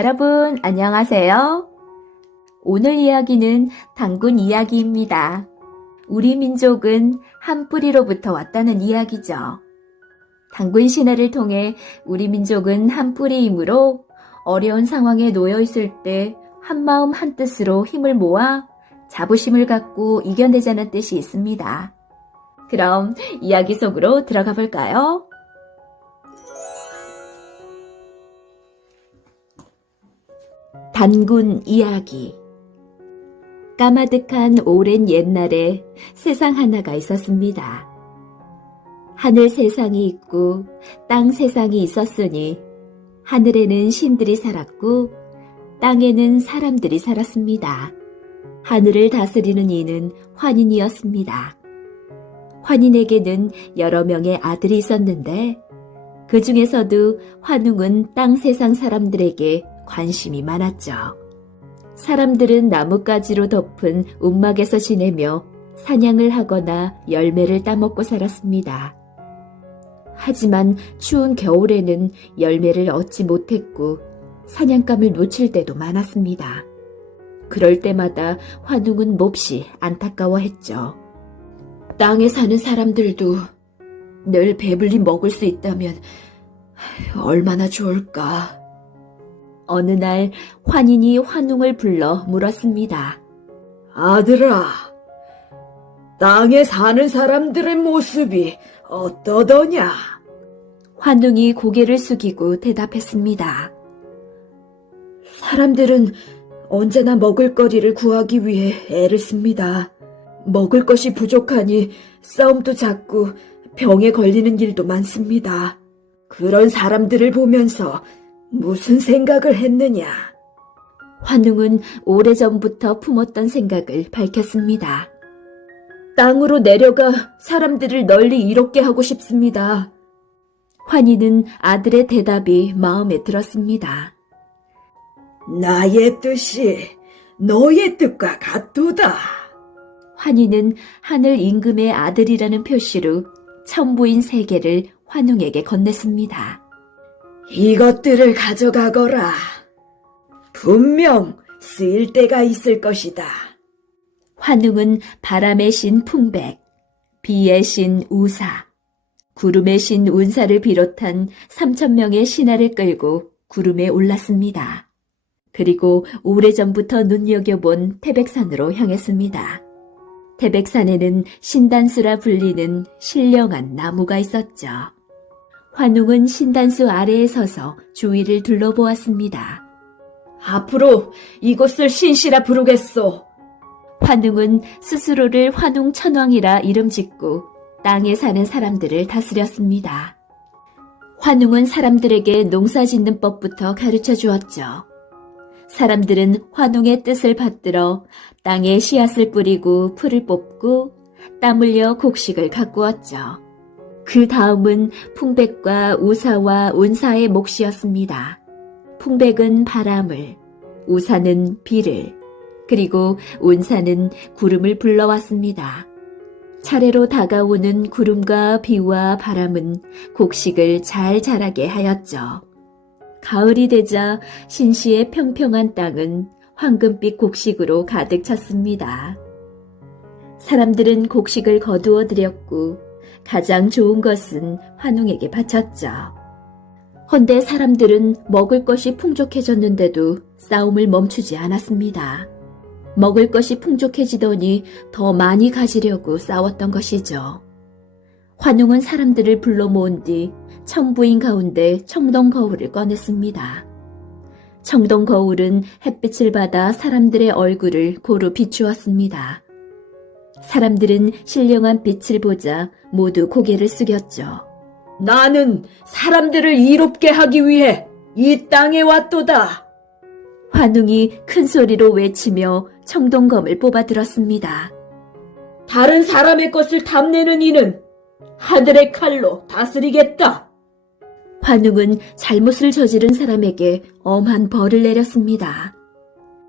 여러분, 안녕하세요. 오늘 이야기는 단군 이야기입니다. 우리 민족은 한 뿌리로부터 왔다는 이야기죠. 단군 신화를 통해 우리 민족은 한 뿌리이므로 어려운 상황에 놓여 있을 때 한마음 한뜻으로 힘을 모아 자부심을 갖고 이겨내자는 뜻이 있습니다. 그럼 이야기 속으로 들어가 볼까요? 단군 이야기. 까마득한 오랜 옛날에 세상 하나가 있었습니다. 하늘 세상이 있고 땅 세상이 있었으니 하늘에는 신들이 살았고 땅에는 사람들이 살았습니다. 하늘을 다스리는 이는 환인이었습니다. 환인에게는 여러 명의 아들이 있었는데 그 중에서도 환웅은 땅 세상 사람들에게 관심이 많았죠. 사람들은 나뭇가지로 덮은 움막에서 지내며 사냥을 하거나 열매를 따먹고 살았습니다. 하지만 추운 겨울에는 열매를 얻지 못했고 사냥감을 놓칠 때도 많았습니다. 그럴 때마다 환웅은 몹시 안타까워했죠. 땅에 사는 사람들도 늘 배불리 먹을 수 있다면 얼마나 좋을까. 어느 날 환인이 환웅을 불러 물었습니다. 아들아, 땅에 사는 사람들의 모습이 어떠더냐? 환웅이 고개를 숙이고 대답했습니다. 사람들은 언제나 먹을거리를 구하기 위해 애를 씁니다. 먹을 것이 부족하니 싸움도 잦고 병에 걸리는 일도 많습니다. 그런 사람들을 보면서 무슨 생각을 했느냐? 환웅은 오래전부터 품었던 생각을 밝혔습니다. 땅으로 내려가 사람들을 널리 이롭게 하고 싶습니다. 환희는 아들의 대답이 마음에 들었습니다. 나의 뜻이 너의 뜻과 같도다. 환희는 하늘 임금의 아들이라는 표시로 천부인 3개를 환웅에게 건넸습니다. 이것들을 가져가거라. 분명 쓰일 때가 있을 것이다. 환웅은 바람의 신 풍백, 비의 신 우사, 구름의 신 운사를 비롯한 3,000명의 신하를 끌고 구름에 올랐습니다. 그리고 오래전부터 눈여겨본 태백산으로 향했습니다. 태백산에는 신단수라 불리는 신령한 나무가 있었죠. 환웅은 신단수 아래에 서서 주위를 둘러보았습니다. 앞으로 이곳을 신시라 부르겠소. 환웅은 스스로를 환웅천왕이라 이름 짓고 땅에 사는 사람들을 다스렸습니다. 환웅은 사람들에게 농사 짓는 법부터 가르쳐 주었죠. 사람들은 환웅의 뜻을 받들어 땅에 씨앗을 뿌리고 풀을 뽑고 땀 흘려 곡식을 가꾸었죠. 그 다음은 풍백과 우사와 운사의 몫이었습니다. 풍백은 바람을, 우사는 비를, 그리고 운사는 구름을 불러왔습니다. 차례로 다가오는 구름과 비와 바람은 곡식을 잘 자라게 하였죠. 가을이 되자 신시의 평평한 땅은 황금빛 곡식으로 가득 찼습니다. 사람들은 곡식을 거두어 들였고 가장 좋은 것은 환웅에게 바쳤죠. 헌데 사람들은 먹을 것이 풍족해졌는데도 싸움을 멈추지 않았습니다. 먹을 것이 풍족해지더니 더 많이 가지려고 싸웠던 것이죠. 환웅은 사람들을 불러 모은 뒤 천부인 가운데 청동거울을 꺼냈습니다. 청동거울은 햇빛을 받아 사람들의 얼굴을 고루 비추었습니다. 사람들은 신령한 빛을 보자 모두 고개를 숙였죠. 나는 사람들을 이롭게 하기 위해 이 땅에 왔도다. 환웅이 큰 소리로 외치며 청동검을 뽑아들었습니다. 다른 사람의 것을 탐내는 이는 하늘의 칼로 다스리겠다. 환웅은 잘못을 저지른 사람에게 엄한 벌을 내렸습니다.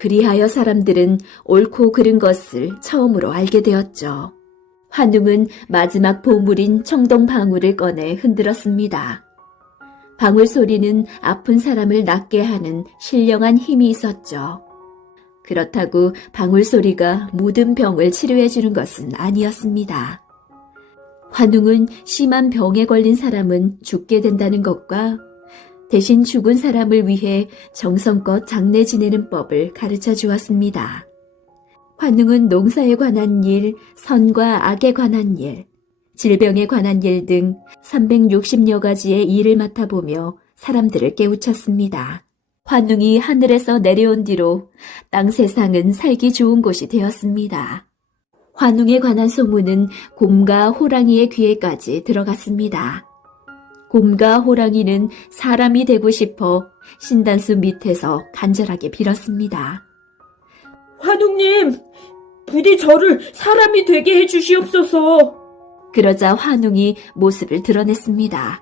그리하여 사람들은 옳고 그른 것을 처음으로 알게 되었죠. 환웅은 마지막 보물인 청동방울을 꺼내 흔들었습니다. 방울 소리는 아픈 사람을 낫게 하는 신령한 힘이 있었죠. 그렇다고 방울 소리가 모든 병을 치료해 주는 것은 아니었습니다. 환웅은 심한 병에 걸린 사람은 죽게 된다는 것과 대신 죽은 사람을 위해 정성껏 장례 지내는 법을 가르쳐 주었습니다. 환웅은 농사에 관한 일, 선과 악에 관한 일, 질병에 관한 일 등 360여 가지의 일을 맡아보며 사람들을 깨우쳤습니다. 환웅이 하늘에서 내려온 뒤로 땅 세상은 살기 좋은 곳이 되었습니다. 환웅에 관한 소문은 곰과 호랑이의 귀에까지 들어갔습니다. 곰과 호랑이는 사람이 되고 싶어 신단수 밑에서 간절하게 빌었습니다. 환웅님, 부디 저를 사람이 되게 해주시옵소서. 그러자 환웅이 모습을 드러냈습니다.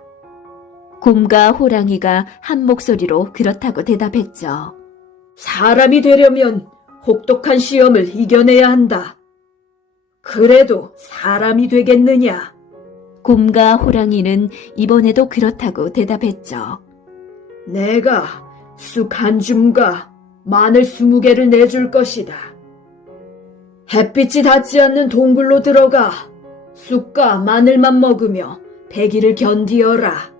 곰과 호랑이가 한 목소리로 그렇다고 대답했죠. 사람이 되려면 혹독한 시험을 이겨내야 한다. 그래도 사람이 되겠느냐? 곰과 호랑이는 이번에도 그렇다고 대답했죠. 내가 쑥 한 줌과 마늘 20개를 내줄 것이다. 햇빛이 닿지 않는 동굴로 들어가 쑥과 마늘만 먹으며 100일을 견디어라.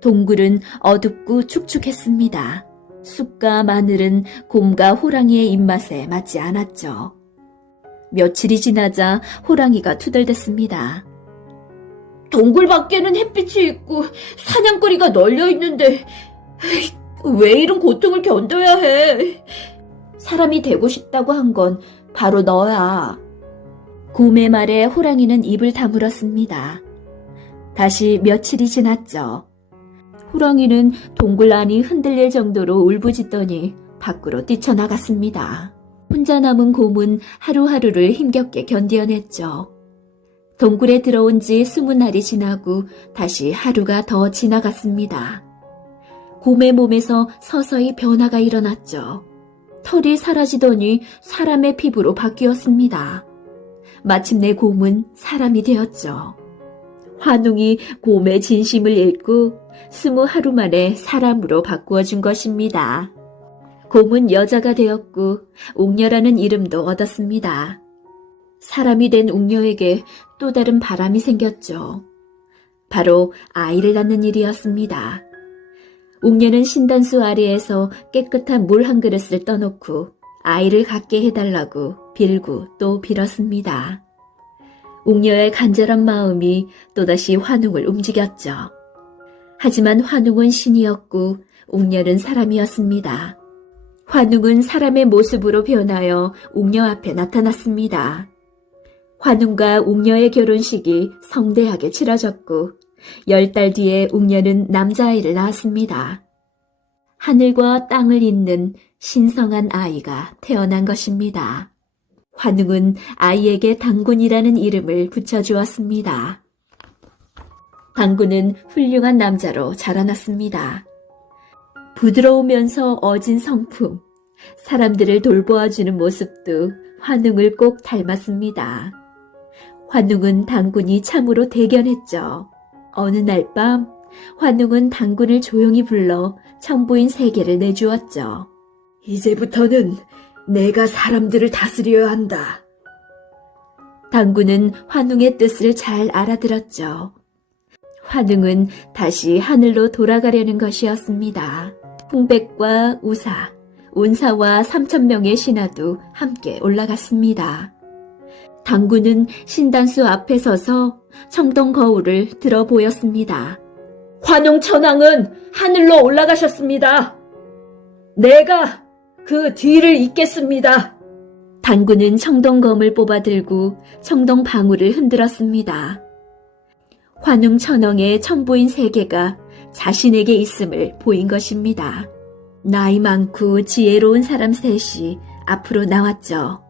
동굴은 어둡고 축축했습니다. 쑥과 마늘은 곰과 호랑이의 입맛에 맞지 않았죠. 며칠이 지나자 호랑이가 투덜댔습니다. 동굴 밖에는 햇빛이 있고 사냥거리가 널려 있는데 왜 이런 고통을 견뎌야 해? 사람이 되고 싶다고 한 건 바로 너야. 곰의 말에 호랑이는 입을 다물었습니다. 다시 며칠이 지났죠. 호랑이는 동굴 안이 흔들릴 정도로 울부짖더니 밖으로 뛰쳐나갔습니다. 혼자 남은 곰은 하루하루를 힘겹게 견디어냈죠. 동굴에 들어온 지 20날이 지나고 다시 하루가 더 지나갔습니다. 곰의 몸에서 서서히 변화가 일어났죠. 털이 사라지더니 사람의 피부로 바뀌었습니다. 마침내 곰은 사람이 되었죠. 환웅이 곰의 진심을 읽고 20하루 만에 사람으로 바꾸어준 것입니다. 곰은 여자가 되었고 옥녀라는 이름도 얻었습니다. 사람이 된 옥녀에게 또 다른 바람이 생겼죠. 바로 아이를 낳는 일이었습니다. 옥녀는 신단수 아래에서 깨끗한 물 한 그릇을 떠놓고 아이를 갖게 해달라고 빌고 또 빌었습니다. 옥녀의 간절한 마음이 또다시 환웅을 움직였죠. 하지만 환웅은 신이었고 옥녀는 사람이었습니다. 환웅은 사람의 모습으로 변하여 옥녀 앞에 나타났습니다. 환웅과 옥녀의 결혼식이 성대하게 치러졌고 10달 뒤에 옥녀는 남자아이를 낳았습니다. 하늘과 땅을 잇는 신성한 아이가 태어난 것입니다. 환웅은 아이에게 당군이라는 이름을 붙여주었습니다. 당군은 훌륭한 남자로 자라났습니다. 부드러우면서 어진 성품, 사람들을 돌보아주는 모습도 환웅을 꼭 닮았습니다. 환웅은 당군이 참으로 대견했죠. 어느 날 밤 환웅은 당군을 조용히 불러 천부인 3개를 내주었죠. 이제부터는 내가 사람들을 다스려야 한다. 당군은 환웅의 뜻을 잘 알아들었죠. 환웅은 다시 하늘로 돌아가려는 것이었습니다. 풍백과 우사, 온사와 3,000명의 신하도 함께 올라갔습니다. 당군은 신단수 앞에 서서 청동 거울을 들어 보였습니다. 환웅 천왕은 하늘로 올라가셨습니다. 내가 그 뒤를 잇겠습니다. 당군은 청동검을 뽑아 들고 청동 방울을 흔들었습니다. 환웅 천왕의 천부인 3개가 자신에게 있음을 보인 것입니다. 나이 많고 지혜로운 사람 3이 앞으로 나왔죠.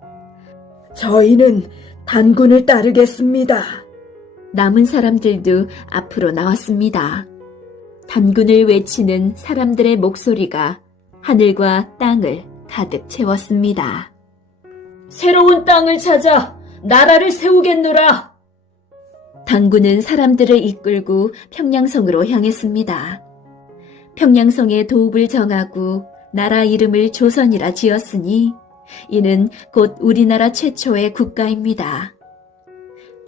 저희는 단군을 따르겠습니다. 남은 사람들도 앞으로 나왔습니다. 단군을 외치는 사람들의 목소리가 하늘과 땅을 가득 채웠습니다. 새로운 땅을 찾아 나라를 세우겠노라. 당군은 사람들을 이끌고 평양성으로 향했습니다. 평양성에 도읍을 정하고 나라 이름을 조선이라 지었으니 이는 곧 우리나라 최초의 국가입니다.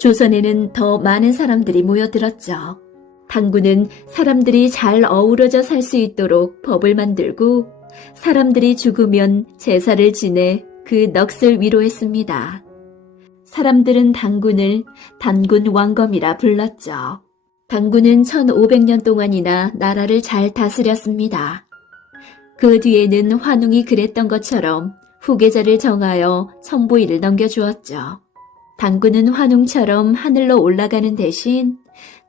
조선에는 더 많은 사람들이 모여들었죠. 당군은 사람들이 잘 어우러져 살 수 있도록 법을 만들고 사람들이 죽으면 제사를 지내 그 넋을 위로했습니다. 사람들은 당군을 단군 왕검이라 불렀죠. 당군은 1500년 동안이나 나라를 잘 다스렸습니다. 그 뒤에는 환웅이 그랬던 것처럼 후계자를 정하여 천부위를 넘겨주었죠. 당군은 환웅처럼 하늘로 올라가는 대신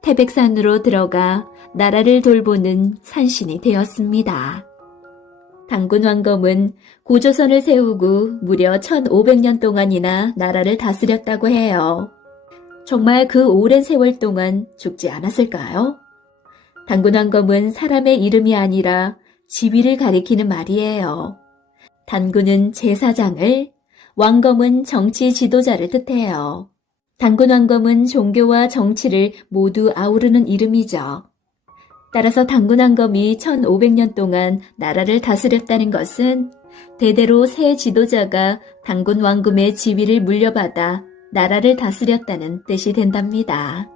태백산으로 들어가 나라를 돌보는 산신이 되었습니다. 당군 왕검은 고조선을 세우고 무려 1500년 동안이나 나라를 다스렸다고 해요. 정말 그 오랜 세월 동안 죽지 않았을까요? 당군 왕검은 사람의 이름이 아니라 지위를 가리키는 말이에요. 단군은 제사장을, 왕검은 정치 지도자를 뜻해요. 단군 왕검은 종교와 정치를 모두 아우르는 이름이죠. 따라서 단군 왕검이 1500년 동안 나라를 다스렸다는 것은 대대로 새 지도자가 단군 왕검의 지위를 물려받아 나라를 다스렸다는 뜻이 된답니다.